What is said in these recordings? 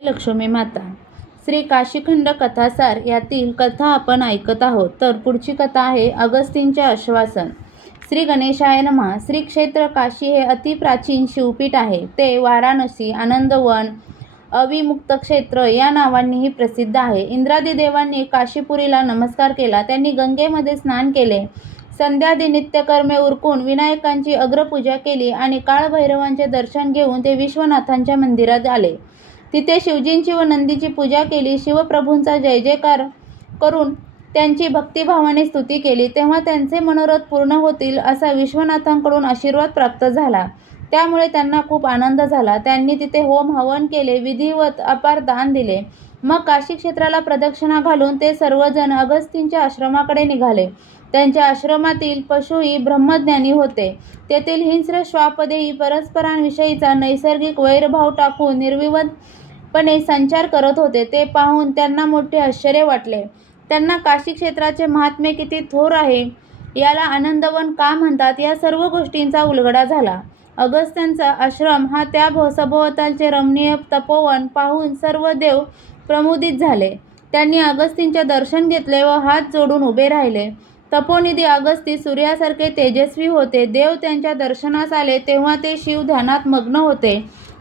लक्ष्मी माता श्री काशीखंड कथासार यातील कथा आपण ऐकत आहोत. तर पुढची कथा आहे अगस्तींचे आश्वासन. श्री गणेशाय नमः. श्री क्षेत्र काशी हे अति प्राचीन शिवपीठ आहे. ते वाराणसी, आनंदवन, अविमुक्त क्षेत्र या नावांनीही प्रसिद्ध आहे. इंद्रादी देवांनी काशीपुरीला नमस्कार केला. त्यांनी गंगेमध्ये स्नान केले. संध्यादी नित्यकर्मे उरकून विनायकांची अग्रपूजा केली आणि काळभैरवांचे दर्शन घेऊन ते विश्वनाथांच्या मंदिरात आले. तिथे शिवजींची व नंदीची पूजा केली. शिवप्रभूंचा जय जयकार करून त्यांची भक्तिभावाने स्तुती केली. तेव्हा त्यांचे मनोरथ पूर्ण होतील असा विश्वनाथांकडून आशीर्वाद प्राप्त झाला. त्यामुळे त्यांना खूप आनंद झाला. त्यांनी तिथे होम हवन केले. विधिवत अपार दान दिले. मग काशी क्षेत्राला प्रदक्षिणा घालून ते सर्वजण अगस्तींच्या आश्रमाकडे निघाले. त्यांच्या आश्रमातील पशुही ब्रह्मज्ञानी होते. तेथील हिंस्र श्वापदेही परस्परांविषयीचा नैसर्गिक वैरभाव टाकून निर्विवादपणे संचार करत होते. ते पाहून त्यांना मोठे आश्चर्य वाटले. त्यांना काशी क्षेत्राचे महात्म्य किती थोर आहे, याला आनंदवन का म्हणतात, या सर्व गोष्टींचा उलगडा झाला. अगस्त्यांचा आश्रम हा त्या सभोवतालचे रमणीय तपोवन पाहून सर्व देव प्रमुदित झाले. त्यांनी अगस्तींचे दर्शन घेतले व हात जोडून उभे राहिले. तपोनिधी अगस्ती सूर्यासारखे तेजस्वी होते. देव त्यांच्या दर्शनास आले तेव्हा ते शिव ध्यानात मग्न होते.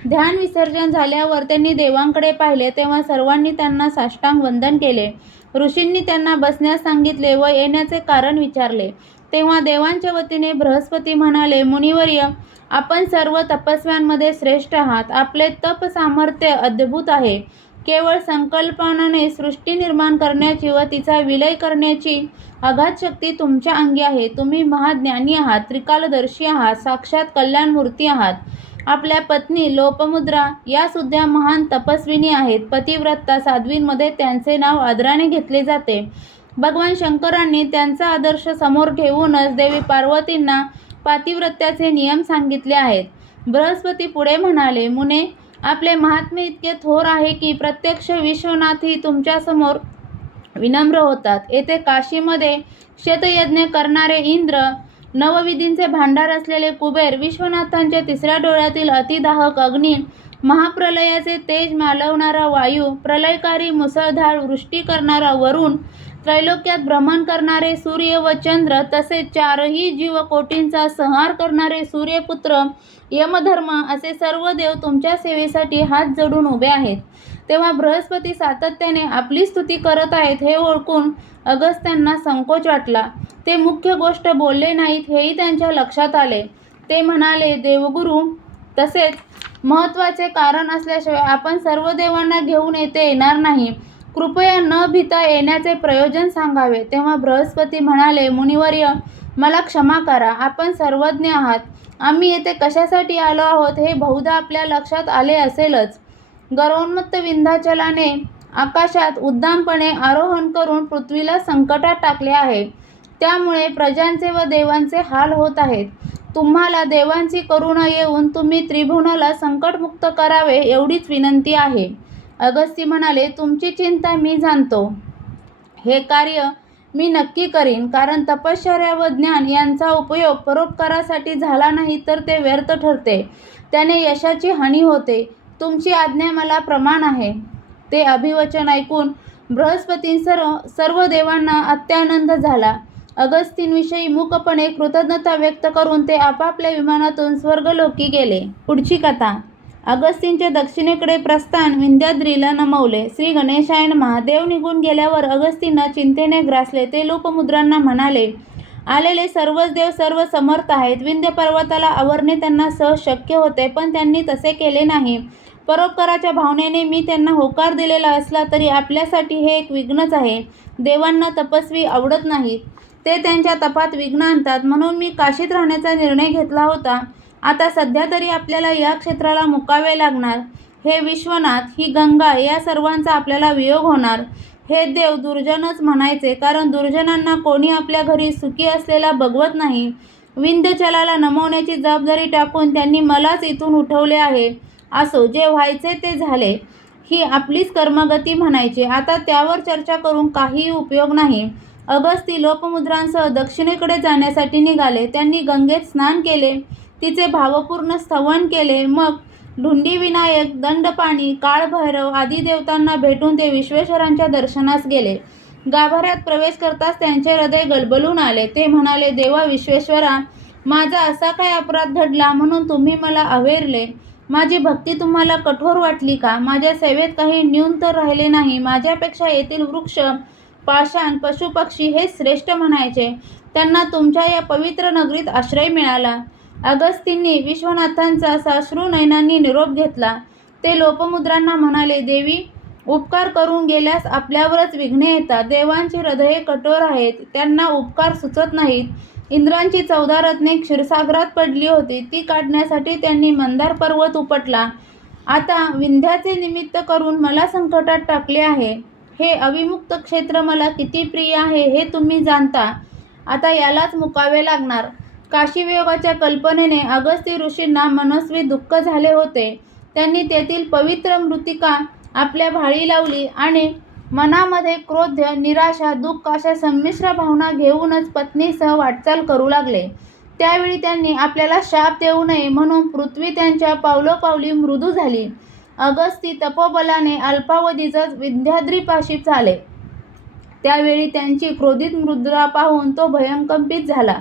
ध्यान विसर्जन झाल्यावर त्यांनी देवांकडे पाहिले तेव्हा सर्वांनी त्यांना साष्टांग वंदन केले. ऋषींनी त्यांना बसण्यास सांगितले व येण्याचे कारण विचारले. तेव्हा देवांच्या वतीने बृहस्पती म्हणाले, मुनिवर्य, आपण सर्व तपस्व्यांमध्ये श्रेष्ठ आहात. आपले तप सामर्थ्य अद्भुत आहे. केवळ संकल्पनाने सृष्टी निर्माण करण्याची व तिचा विलय करण्याची अगाध शक्ती तुमच्या अंगी आहे. तुम्ही महाज्ञानी आहात, त्रिकालदर्शी आहात, साक्षात कल्याणमूर्ती आहात. आपल्या पत्नी लोपमुद्रा या सुद्धा महान तपस्विनी आहेत. पतिव्रता साध्वींमध्ये त्यांचे नाव आदराने घेतले जाते. भगवान शंकरांनी त्यांचा आदर्श समोर ठेवूनच देवी पार्वतींना पातिव्रत्याचे नियम सांगितले आहेत. बृहस्पती पुढे म्हणाले, मुने, आपले महात्म्य इतके थोर आहे की प्रत्यक्ष विश्वनाथही तुमच्यासमोर विनम्र होतात. येथे काशीमध्ये शतयज्ञ करणारे इंद्र, नवविधींचे भांडार असलेले कुबेर, विश्वनाथांच्या तिसऱ्या डोळ्यातील अतिदाहक अग्नी, महाप्रलयाचे तेज मालवणारा वायू, प्रलयकारी मुसळधार वृष्टी करणारा वरुण, त्रैलोक्यात भ्रमण करणारे सूर्य व चंद्र, तसेच चारही जीवकोटींचा संहार करणारे सूर्यपुत्र यमधर्म, असे सर्व देव तुमच्या सेवेसाठी हात जोडून उभे आहेत. तेव्हा बृहस्पती सातत्याने आपली स्तुती करत आहेत हे ओळखून अगस्त्यांना संकोच वाटला. ते मुख्य गोष्ट बोलले नाहीत हेही त्यांच्या लक्षात आले. ते म्हणाले, देवगुरु, तसेच महत्त्वाचे कारण असल्याशिवाय आपण सर्व देवांना घेऊन येथे येणार नाही. कृपया न भिता येण्याचे प्रयोजन सांगावे. तेव्हा बृहस्पती म्हणाले, मुनिवर्य, मला क्षमा करा. आपण सर्वज्ञ आहात. आम्ही येथे कशासाठी आलो आहोत हे बहुधा आपल्या लक्षात आले असेलच. गर्वोन्मत्त विंध्याचलाने आकाशात उद्दामपणे आरोहण करून पृथ्वीला संकटात टाकले आहे. त्यामुळे प्रजांचे व देवांचे हाल होत आहेत. तुम्हाला देवांची करुणा येऊन तुम्ही त्रिभुवनाला संकटमुक्त करावे एवढीच विनंती आहे. अगस्ती म्हणाले, तुमची चिंता मी जाणतो. हे कार्य मी नक्की करीन, कारण तपश्चर्या व ज्ञान यांचा उपयोग परोपकारासाठी झाला नाही तर ते व्यर्थ ठरते. त्याने यशाची हानी होते. तुमची आज्ञा मला प्रमाण आहे. ते अभिवचन ऐकून बृहस्पतींसह सर्व देवांना अत्यानंद झाला. अगस्तींविषयी मूकपणे कृतज्ञता व्यक्त करून ते आपापल्या विमानातून स्वर्गलोकी गेले. पुढची कथा. अगस्तींचे दक्षिणेकडे प्रस्थान. विंध्याद्रीला नमवले. श्री गणेशाय नमः. देव निघून गेल्यावर अगस्तींना चिंतेने ग्रासले. ते लोपमुद्रांना म्हणाले, आलेले सर्वच देव सर्व समर्थ आहेत. विंध्य पर्वताला आवरणे त्यांना सहज शक्य होते, पण त्यांनी तसे केले नाही. परोपकाराच्या भावनेने मी त्यांना होकार दिलेला असला तरी आपल्यासाठी हे एक विघ्नच आहे. देवांना तपस्वी आवडत नाहीत. ते त्यांच्या तपात विघ्न आणतात. म्हणून मी काशीत राहण्याचा निर्णय घेतला होता. आता सध्या तरी आपल्याला या क्षेत्राला मुकावे लागणार. हे विश्वनाथ, ही गंगा, या सर्वांचा आपल्याला वियोग होणार. हे देव दुर्जनच म्हणायचे, कारण दुर्जनांना कोणी आपल्या घरी सुखी असलेला बघवत नाही. विंध्यचलाला नमवण्याची जबाबदारी टाकून त्यांनी मलाच इथून उठवले आहे. असो, जे व्हायचे ते झाले. ही आपलीच कर्मगती म्हणायची. आता त्यावर चर्चा करून काहीही उपयोग नाही. अगस्ती लोपमुद्रांसह दक्षिणेकडे जाण्यासाठी निघाले. त्यांनी गंगेत स्नान केले. तिचे भावपूर्ण स्तवन केले. मग ढुंडी विनायक, दंडपाणी, काळभैरव आदी देवतांना भेटून ते विश्वेश्वरांच्या दर्शनास गेले. गाभाऱ्यात प्रवेश करताच त्यांचे हृदय गलबलून आले. ते म्हणाले, देवा विश्वेश्वरा, माझा असा काय अपराध घडला म्हणून तुम्ही मला अव्हेरले? माझी भक्ती तुम्हाला कठोर वाटली का? माझ्या सेवेत काही न्यून तर राहिले नाही. माझ्यापेक्षा येथील वृक्ष, पाषाण, पशुपक्षी हे श्रेष्ठ म्हणायचे. त्यांना तुमच्या या पवित्र नगरीत आश्रय मिळाला. अगस्तींनी विश्वनाथांचा साश्रू नयनांनी निरोप घेतला. ते लोपमुद्रांना म्हणाले, देवी, उपकार करून गेल्यास आपल्यावरच विघ्ने येतात. देवांची हृदये कठोर आहेत, त्यांना उपकार सुचत नाहीत. इंद्रांची 14 रत्ने क्षीरसागरात पडली होती, ती काढण्यासाठी त्यांनी मंदार पर्वत उपटला. आता विंध्याचे निमित्त करून मला संकटात टाकले आहे. हे अविमुक्त क्षेत्र मला किती प्रिय आहे हे तुम्ही जाणता. आता यालाच मुकावे लागणार. काशीवियोगाच्या कल्पनेने अगस्ती ऋषींना मनस्वी दुःख झाले होते. त्यांनी तेथील पवित्र मृत्तिका आपल्या भाळी लावली आणि मनामध्ये क्रोध, निराशा, दुःख अशा संमिश्र भावना घेऊनच पत्नीसह वाटचाल करू लागले. त्यावेळी त्यांनी आपल्याला शाप देऊ नये म्हणून पृथ्वी त्यांच्या पावलोपावली मृदू झाली. अगस्ती तपोबलाने अल्पावधीतच विंध्याद्रीपाशी झाले. त्यावेळी त्यांची क्रोधित मुद्रा पाहून तो भयकंपित झाला.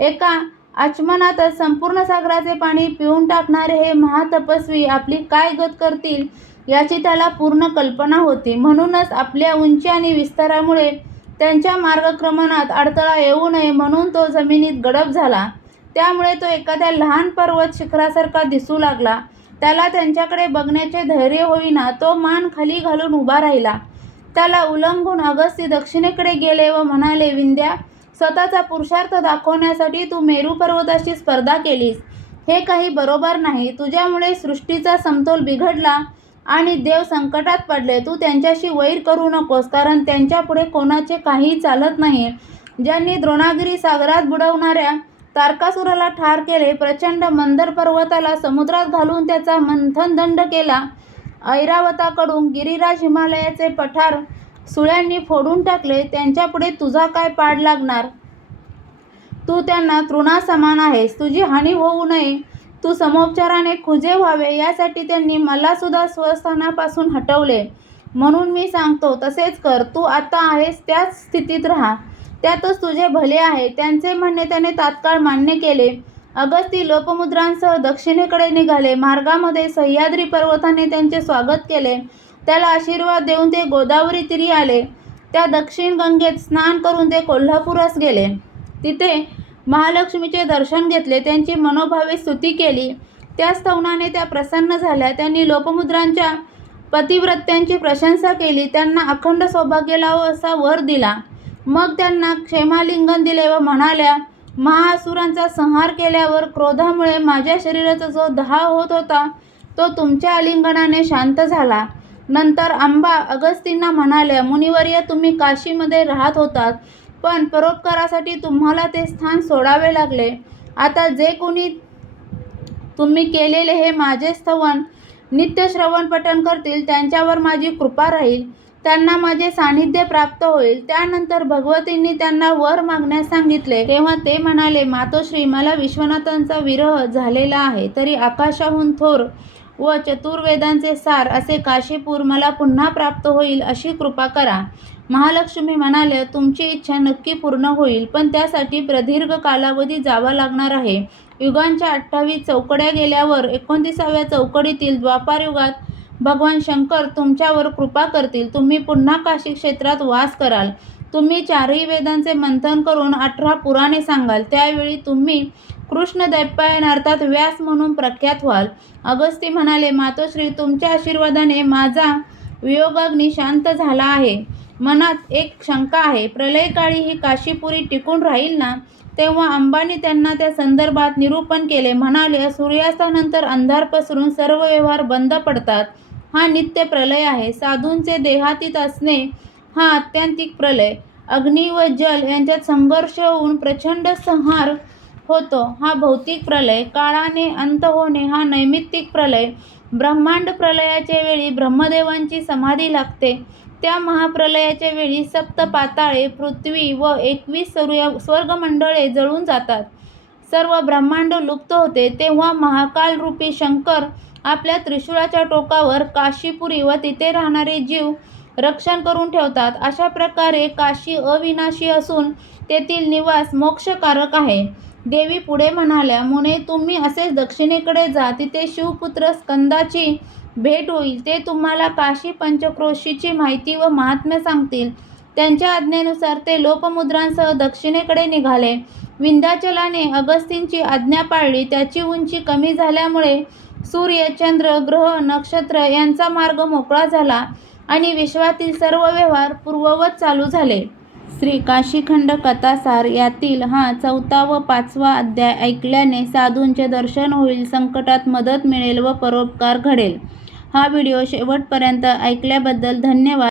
एका आचमनातच संपूर्ण सागराचे पाणी पिऊन टाकणारे हे महातपस्वी आपली काय गत करतील याची त्याला पूर्ण कल्पना होती. म्हणूनच आपल्या उंची आणि विस्तारामुळे त्यांच्या मार्गक्रमणात अडथळा येऊ नये म्हणून तो जमिनीत गडप झाला. त्यामुळे तो एखाद्या लहान पर्वत शिखरासारखा दिसू लागला. त्याला त्यांच्याकडे बघण्याचे धैर्य होईना. तो मान खाली घालून उभा राहिला. त्याला उल्लंघून अगस्ती दक्षिणेकडे गेले व म्हणाले, विंध्या, स्वतःचा पुरुषार्थ दाखवण्यासाठी तू मेरू पर्वताशी स्पर्धा केलीस. हे काही बरोबर नाही. तुझ्यामुळे सृष्टीचा समतोल बिघडला आणि देव संकटात पडले. तू त्यांच्याशी वैर करू नकोस, कारण त्यांच्यापुढे कोणाचे काहीही चालत नाही. ज्यांनी द्रोणागिरी सागरात बुडवणाऱ्या तारकासुराला ठार केले, प्रचंड मंदर पर्वताला समुद्रात घालून त्याचा मंथनदंड केला, ऐरावताकडून गिरिराज हिमालयाचे पठार सुळ्यांनी फोडून टाकले, त्यांच्यापुढे तुझा काय पाड लागणार? तू त्यांना तृणासमान आहेस. तुझी हानी होऊ नये, तू समोपचाराने खुजे व्हावे यासाठी त्यांनी मला सुद्धा स्वस्थानापासून हटवले. म्हणून मी सांगतो तसेच कर. तू आता आहेस त्याच स्थितीत राहा, त्यातच तुझे भले आहे. त्यांचे म्हणणे त्याने तात्काळ मान्य केले. अगस्ती लोपमुद्रांसह दक्षिणेकडे निघाले. मार्गामध्ये सह्याद्री पर्वताने त्यांचे स्वागत केले. त्याला आशीर्वाद देऊन ते गोदावरी तीरी आले. त्या दक्षिण गंगेत स्नान करून ते कोल्हापुरास गेले. तिथे महालक्ष्मीचे दर्शन घेतले, त्यांची मनोभावे स्तुती केली. त्या स्तवनाने त्या प्रसन्न झाल्या. त्यांनी लोपमुद्रांच्या पतिव्रत्यांची प्रशंसा केली, त्यांना अखंड सौभाग्य लावो असा वर दिला. मग त्यांना क्षेमालिंगन दिले व म्हणाल्या, महाअसुरांचा संहार केल्यावर क्रोधामुळे माझ्या शरीराचा जो दाह होत होता तो तुमच्या आलिंगनाने शांत झाला. नंतर अंबा अगस्तींना म्हणाल्या, मुनिवर्य, तुम्ही काशीमध्ये राहत होतात, पण परोपकारासाठी तुम्हाला ते स्थान सोडावे लागले. आता जे कोणी तुम्ही केलेले हे माझे स्तवन नित्य श्रवण पठण करतील, त्यांच्यावर माझी कृपा राहील. त्यांना माझे सान्निध्य प्राप्त होईल. त्यानंतर भगवतींनी त्यांना वर मागण्यास सांगितले. तेव्हा ते म्हणाले, मातोश्री, मला विश्वनाथांचा विरह झालेला आहे, तरी आकाशाहून थोर व चतुर्वेदांचे सार असे काशीपूर मला पुन्हा प्राप्त होईल अशी कृपा करा. महालक्ष्मी म्हणाल्या, तुमची इच्छा नक्की पूर्ण होईल, पण त्यासाठी प्रदीर्घ कालावधी जावा लागणार आहे. युगांच्या 28 चौकड्या गेल्यावर 29व्या चौकडीतील द्वापारयुगात भगवान शंकर तुमच्यावर कृपा करतील. तुम्ही पुन्हा काशी क्षेत्रात वास कराल. तुम्ही 4ही वेदांचे मंथन करून 18 पुराणे सांगाल. त्यावेळी तुम्ही कृष्णद्वैपायन अर्थात व्यास म्हणून प्रख्यात व्हाल. अगस्ती म्हणाले, मातोश्री, तुमच्या आशीर्वादाने माझा वियोगाग्नी शांत झाला आहे. मनात एक शंका आहे. प्रलयकाळी ही काशीपुरी टिकून राहील ना? तेव्हा अंबानी त्यांना त्या संदर्भात निरूपण केले. म्हणाले, सूर्यास्तानंतर अंधार पसरून सर्व व्यवहार बंद पडतात. हा नित्य प्रलय आहे. साधूंचे देहातीत असणे हा आत्यंतिक प्रलय. अग्नी व जल यांच्यात संघर्ष होऊन प्रचंड संहार होतो, हा भौतिक प्रलय. काळाने अंत होणे हा नैमित्तिक प्रलय. ब्रह्मांड प्रलयाच्या वेळी ब्रह्मदेवांची समाधी लागते. त्या महाप्रलयाच्या वेळी 7 पाताळे, पृथ्वी व 21 स्वर्गमंडळे जळून जातात. सर्व ब्रह्मांड लुप्त होते. तेव्हा महाकाल रूपी शंकर आपल्या त्रिशूळाच्या टोकावर काशीपुरी व तिथे राहणारे जीव रक्षण करून ठेवतात. अशा प्रकारे काशी अविनाशी असून तेथील निवास मोक्षकारक आहे. देवी पुढे म्हणाल्या, मुने तुम्ही असेच दक्षिणेकडे जा, तिथे शिवपुत्र स्कंदाची भेट होईल. ते तुम्हाला काशी पंचक्रोशीची माहिती व महात्म्य सांगतील. त्यांच्या आज्ञेनुसार ते लोपमुद्रांसह दक्षिणेकडे निघाले. विंध्याचलाने अगस्तींची आज्ञा पाळली. त्याची उंची कमी झाल्यामुळे सूर्य, चंद्र, ग्रह, नक्षत्र यांचा मार्ग मोकळा झाला आणि विश्वातील सर्व व्यवहार पूर्ववत चालू झाले. श्री काशीखंड कथासार यातील हा 4था व 5वा अध्याय ऐकल्याने साधूंचे दर्शन होईल, संकटात मदत मिळेल व परोपकार घडेल. हा व्हिडिओ शेवटपर्यंत ऐकल्याबद्दल धन्यवाद.